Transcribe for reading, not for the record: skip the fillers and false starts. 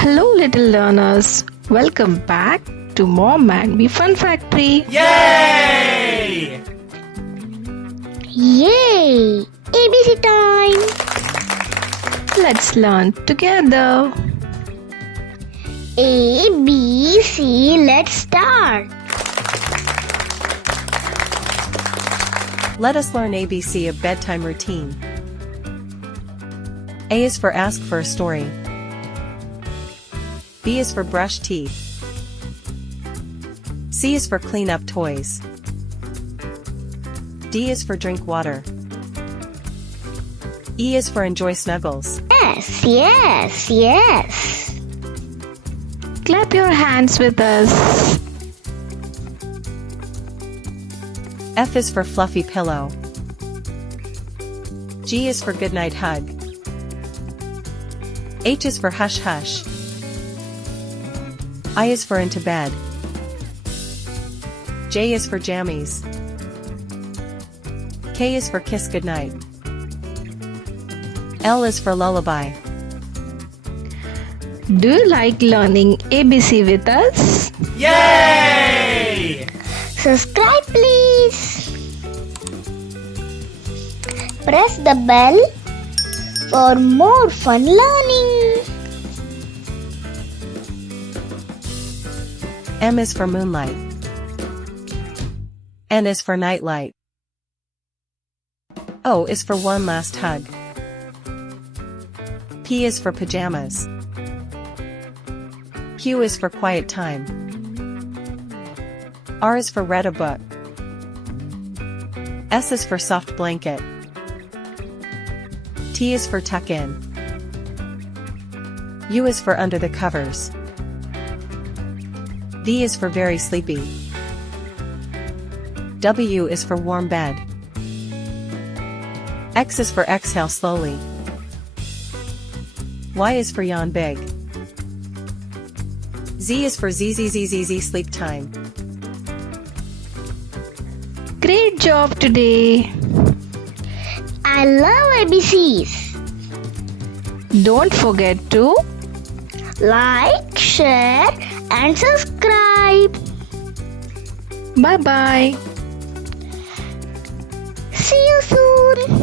Hello, little learners. Welcome back to Mom and Me Fun Factory. Yay! Yay! ABC time! Let's learn together. A, B, C, let's start. Let us learn ABC of bedtime routine. A is for ask for a story. B is for brush teeth. C is for clean up toys. D is for drink water. E is for enjoy snuggles. Yes, yes, yes. Clap your hands with us. F is for fluffy pillow. G is for goodnight hug. H is for hush hush. I is for into bed. J is for jammies. K is for kiss goodnight. L is for lullaby. Do you like learning ABC with us? Yay! Subscribe please. Press the bell for more fun learning. M is for moonlight. N is for nightlight. O is for one last hug. P is for pajamas. Q is for quiet time. R is for read a book. S is for soft blanket. T is for tuck in. U is for under the covers. V is for very sleepy. W is for warm bed. X is for exhale slowly. Y is for yawn big. Z is for ZZZZZ sleep time. Great job today. I love ABCs. Don't forget to Like, share and subscribe. bye-bye. See you soon.